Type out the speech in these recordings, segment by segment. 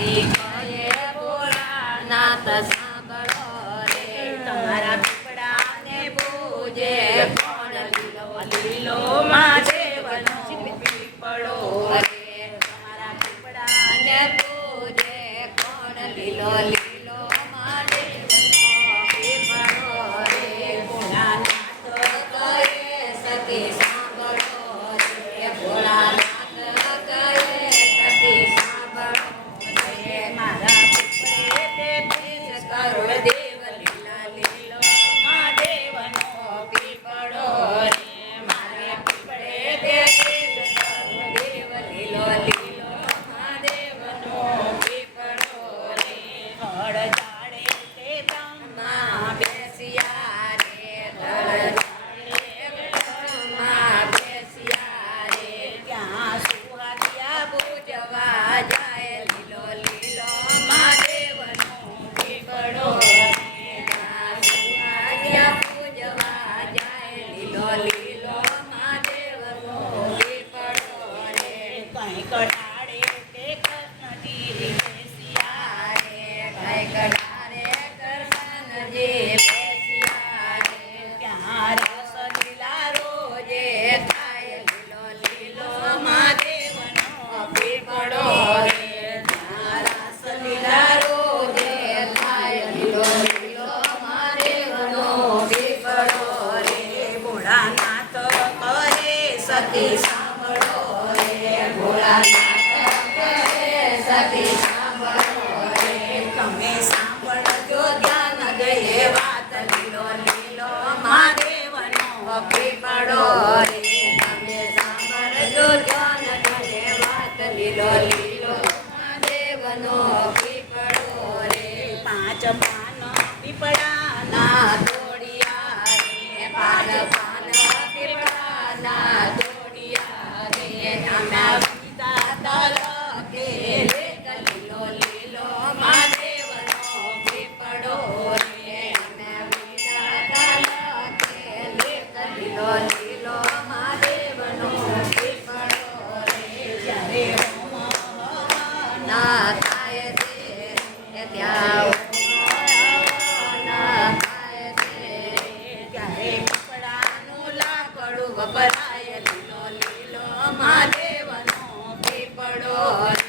સતી કહે ભોળાનાથ સાંભળો રે તમારા પીપળાને પૂજે કોણ લીલો લીલો મહાદેવનો પીપળો રે તમારા પીપળાને પૂજે કોણ લીલો લીલો મહાદેવનો પીપળો રે ભોળાનાથ કહે સતી સાંભળો રે ભોળાનાથ કહે સતી સાંભળો રે મારા પીપળે તે ભેજ કરોડ દેવ લીલા લીલો મહાદેવનો પીપળો રે મારે પીપળે તે ભેજ કરોડ દેવ લીલો લીલો મહાદેવનો પીપળો રે હળ ઝાડે તે બ્રહ્મા બેસ્યા રે ધળ ઝાડે બ્રહ્મા બેસ્યા રે ક્યાં સુહાગ્યા પૂજવા જાય લીલો લીલો મહાદેવનો પીપળો રે ક્યાં સુહાગ્યા પૂજવા જાય લીલો લીલો મહાદેવનો પીપળો રે કંઈ કટાડે તે કૃષ્ણજી બેસ્યા રે કંઈ કટાડે કૃષ્ણજી બેસ્યા રે ત્યાં રસ લીલા રોજે થાય લીલો લીલો મહાદેવનો પીપળો રે ત્યાં રસ લીલા રોજે થાય લીલો લીલો મહાદેવનો પીપળો રે ભોળાનાથ કહે સતી સાંભળો રે ભોળાનાથ કહે સતી સાંભળો રે તમે સાંભળજો ધ્યાન દઈએ વાત લીલો લીલો મહાદેવનો પીપળો રે તમે સાંભળજો ધ્યાન દઈએ વાત લીલો લીલો મહાદેવનો પીપળો રે પાંચ પાન પીપળાના તોડિયા રે પાંચ પાન પીપળાના તોડિયા રે નાના પિતા તલકે લેખ લીલો લીલો મહાદેવનો પીપળો રે અમે પિતા તલકે લેખ લીલો લીલો મહાદેવનો પીપળો રે જ્યારે હોમ ના થાય છે ત્યાં ના થાય છે ત્યારે પીપળાનું લાકડું વપરાય લીલો લીલો મહાદેવનો પીપળો રે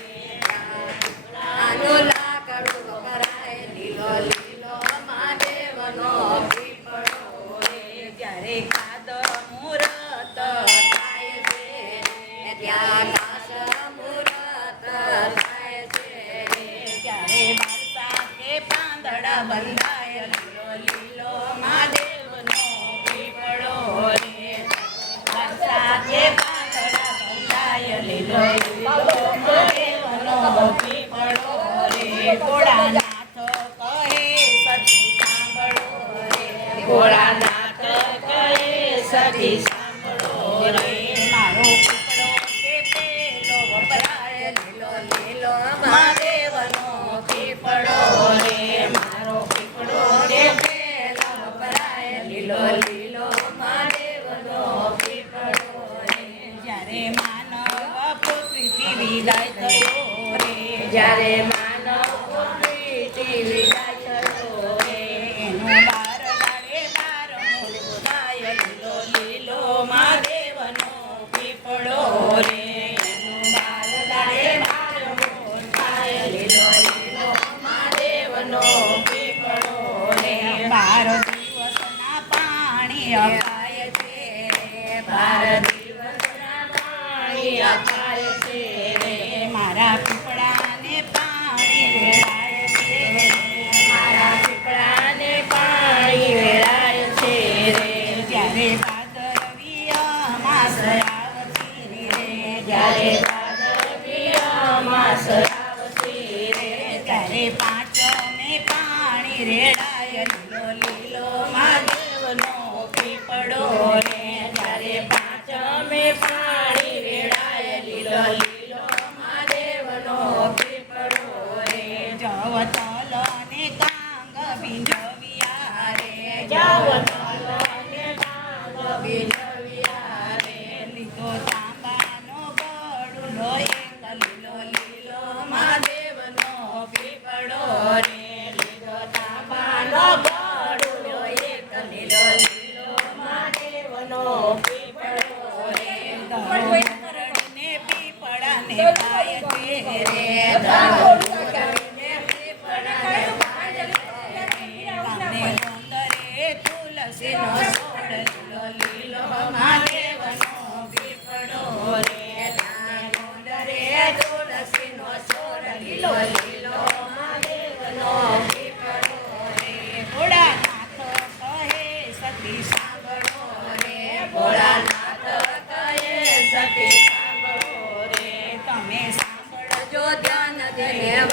પીપળાનું લાકડું વપરાય લીલો લીલો મહાદેવનો પીપળો રે જ્યારે કાદ મુહૂર્ત થાય છે ત્યાં કાશ મુહૂર્ત થાય છે ત્યારે વારસા કે પાંદડા બંધાય લીલો લીલો મહાદેવનો પીપળો રે વારસા કે પાંદડા બંધાય લીલો લીલો મહાદેવનો પીપળો રે ભોળાનાથ કહે સતી સાંભળો રે ભોળાનાથ કહે સતી સાંભળો રે મારો પીપળો કે પેલો વપરાય લીલો લીલો મહાદેવનો પીપળો રે મારો પીપળો કે પેલો વપરાય લીલો લીલો મહાદેવનો પીપળો રે જ્યારે માનવ પૃથ્વીથી વિદાય થયો રે જ્યારે માનવ પૃથ્વીથી વિદાય થયો રે એનો બાર દાડે બારમો થાય લીલો લીલો મહાદેવનો પીપળો રે એનો બાર દાડે બારમો થાય લીલો લીલો મહાદેવનો પીપળો રે 12 દિવસના પાણી અપાય છે રે 12 દિવસના પાણી અપાય છે રે મારા પીપળાને પાણી વેળાય છે રે મારા પીપળાને પાણી વેળાય છે રે જ્યારે ભાદરવી અમાસ આવતી રે જ્યારે ભાદરવી અમાસ આવતી રે ત્યારે પાંચમે પાણી રેડાય લીલો લીલો મહાદેવનો પીપળો રે જ્યારે પાંચમે પાણી રેડાય લીલો લીલો મહાદેવનો પીપળો રે જવ તલ ને કાંગ બીંજવિયા રે જવ તલ ને કાંગ બીંજવિયા રે લીધો તાંબાનો ગળુલો એક લીલો લીલો મહાદેવનો ધન્યવાદ